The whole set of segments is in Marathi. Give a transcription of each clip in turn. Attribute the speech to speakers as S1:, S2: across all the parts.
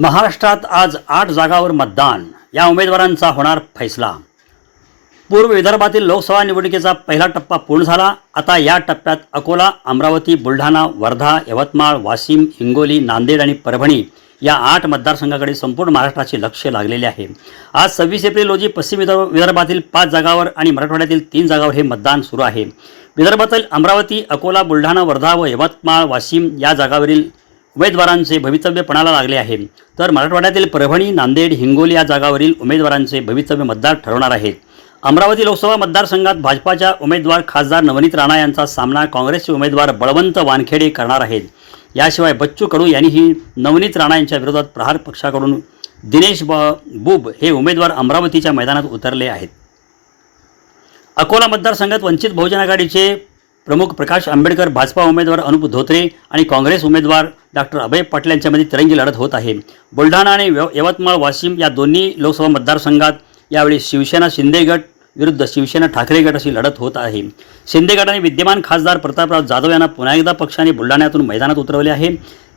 S1: महाराष्ट्रात आज आठ जागावर मतदान. या उमेदवारांचा होणार फैसला. पूर्व विदर्भातील लोकसभा निवडणुकीचा पहिला टप्पा पूर्ण झाला. आता या टप्प्यात अकोला अमरावती बुलढाणा वर्धा यवतमाळ वाशिम हिंगोली नांदेड आणि परभणी या आठ मतदारसंघाकडे संपूर्ण महाराष्ट्राचे लक्ष लागलेले आहे. आज सव्वीस एप्रिल रोजी पश्चिम विदर्भ विदर्भातील पाच जागावर आणि मराठवाड्यातील तीन जागावर हे मतदान सुरू आहे. विदर्भातील अमरावती अकोला बुलढाणा वर्धा व यवतमाळ वाशिम या जागावरील उमेदवारांचे भवितव्य पणाला लागले आहे. तर मराठवाड्यातील परभणी नांदेड हिंगोली या जागावरील उमेदवारांचे भवितव्य मतदार ठरवणार आहेत. अमरावती लोकसभा मतदारसंघात भाजपाच्या उमेदवार खासदार नवनीत राणा यांचा सामना काँग्रेसचे उमेदवार बळवंत वानखेडे करणार आहेत. याशिवाय बच्चू कडू यांनीही नवनीत राणा यांच्या विरोधात प्रहार पक्षाकडून दिनेश ब बुब हे उमेदवार अमरावतीच्या मैदानात उतरले आहेत. अकोला मतदारसंघात वंचित बहुजन आघाडीचे प्रमुख प्रकाश आंबेडकर भाजपा उमेदवार अनुप धोत्रे आणि काँग्रेस उमेदवार डॉक्टर अभय पाटील यांच्यामध्ये तिरंगी लढत होत आहे. बुलढाणा आणि यवतमाळ वाशिम या दोन्ही लोकसभा मतदारसंघात यावेळी शिवसेना शिंदे गट विरुद्ध शिवसेना ठाकरे गट अशी लढत होत आहे. शिंदे गटाने विद्यमान खासदार प्रतापराव जाधव यांना पुन्हा एकदा पक्षाने बुलढाण्यातून मैदानात उतरवले आहे.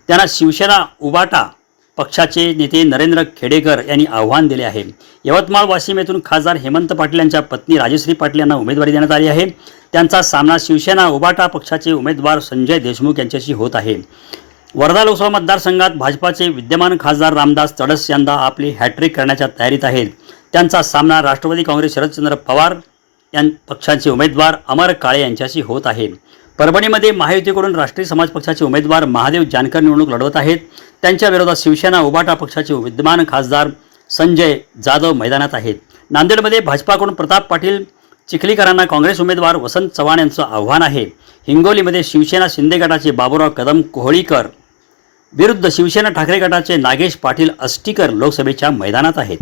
S1: त्यांना शिवसेना उबाटा पक्षाचे नेते नरेंद्र खेडेकर यांनी आव्हान दिले आहे. यवतमाळ वाशिम येथून खासदार हेमंत पाटील यांच्या पत्नी राजश्री पाटील यांना उमेदवारी देण्यात आली आहे. त्यांचा सामना शिवसेना उबाटा पक्षाचे उमेदवार संजय देशमुख यांच्याशी होत आहे. वर्धा लोकसभा मतदारसंघात भाजपाचे विद्यमान खासदार रामदास तडस यांना आपली हॅट्रिक करण्याच्या तयारीत आहेत. त्यांचा सामना राष्ट्रवादी काँग्रेस शरदचंद्र पवार यां पक्षाचे उमेदवार अमर काळे यांच्याशी होत आहे. परभणीमध्ये महायुतीकडून राष्ट्रीय समाज पक्षाचे उमेदवार महादेव जानकर निवडणूक लढवत आहेत. त्यांच्या विरोधात शिवसेना उबाटा पक्षाचे विद्यमान खासदार संजय जाधव मैदानात आहेत. नांदेडमध्ये भाजपाकडून प्रताप पाटील चिखलीकरांना काँग्रेस उमेदवार वसंत चव्हाण यांचं आव्हान आहे. हिंगोलीमध्ये शिवसेना शिंदे गटाचे बाबुराव कदम कोहळीकर विरुद्ध शिवसेना ठाकरे गटाचे नागेश पाटील अस्टीकर लोकसभेच्या मैदानात आहेत.